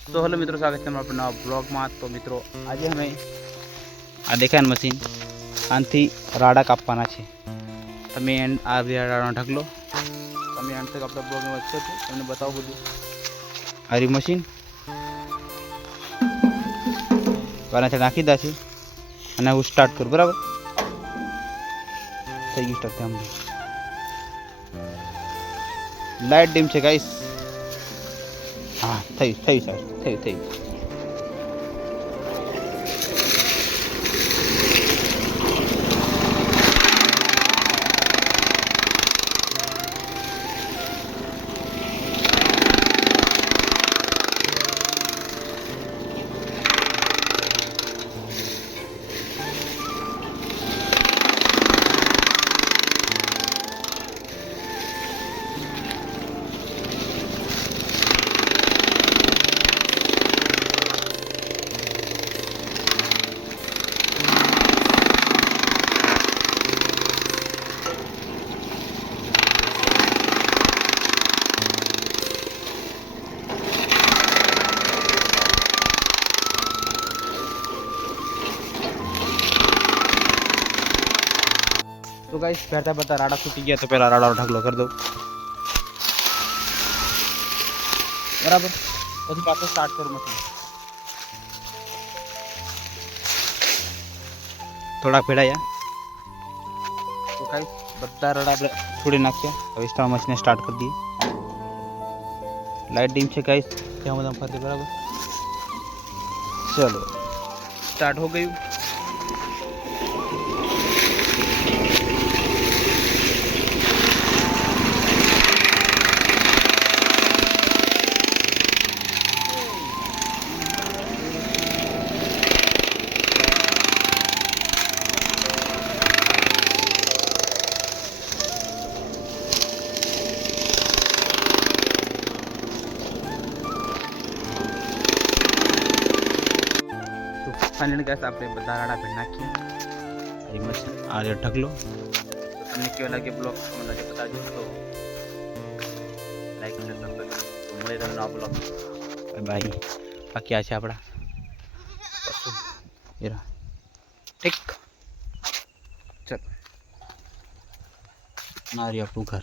तो हेलो मित्रों, स्वागत है अपना ब्लॉग में। तो मित्रों आज हमें आ देखा मशीन आनथी राडा कापवाना है। तमे आ राडा ढकलो, तमे अंत तक अपना ब्लॉग में वांचो छो। तमने बताओ बधु आ री मशीन वाना नाखी दा छे अने हूँ स्टार्ट करूँ। बराबर थई गई स्टार्ट। हम लाइट डीम है गाइस। हाँ थई थई स्टार्ट थई थई। तो गाइस बैठता बैठता राडा सूखी गया, तो पहला राडा ढकलो कर दो। बराबर પછી પાછો સ્ટાર્ટ કરું મશીન। થોડા ભેળાયા તો ગાઈસ બધા રાડા આપણે છોડી નાખ્યા। હવે સ્ટાર મશીન સ્ટાર્ટ કરી દઈએ। લાઇટ ડીમ છે ગાइस, ત્યાં બધા ફરતે। બરાબર ચલો સ્ટાર્ટ हो गયું। फाइनली गाइस आपने बता राडा पे नाखी मशीन आ ढकलो। तो तमने केवा लगे ब्लॉग केवा लगे बताजो। तो लाइक शेयर सब्सक्राइब तो मळे तमने आ ब्लॉग। Bye bye. बाकी आ छे आपड़ा पशु एरा ठीक। चल नारी आपणुं घर।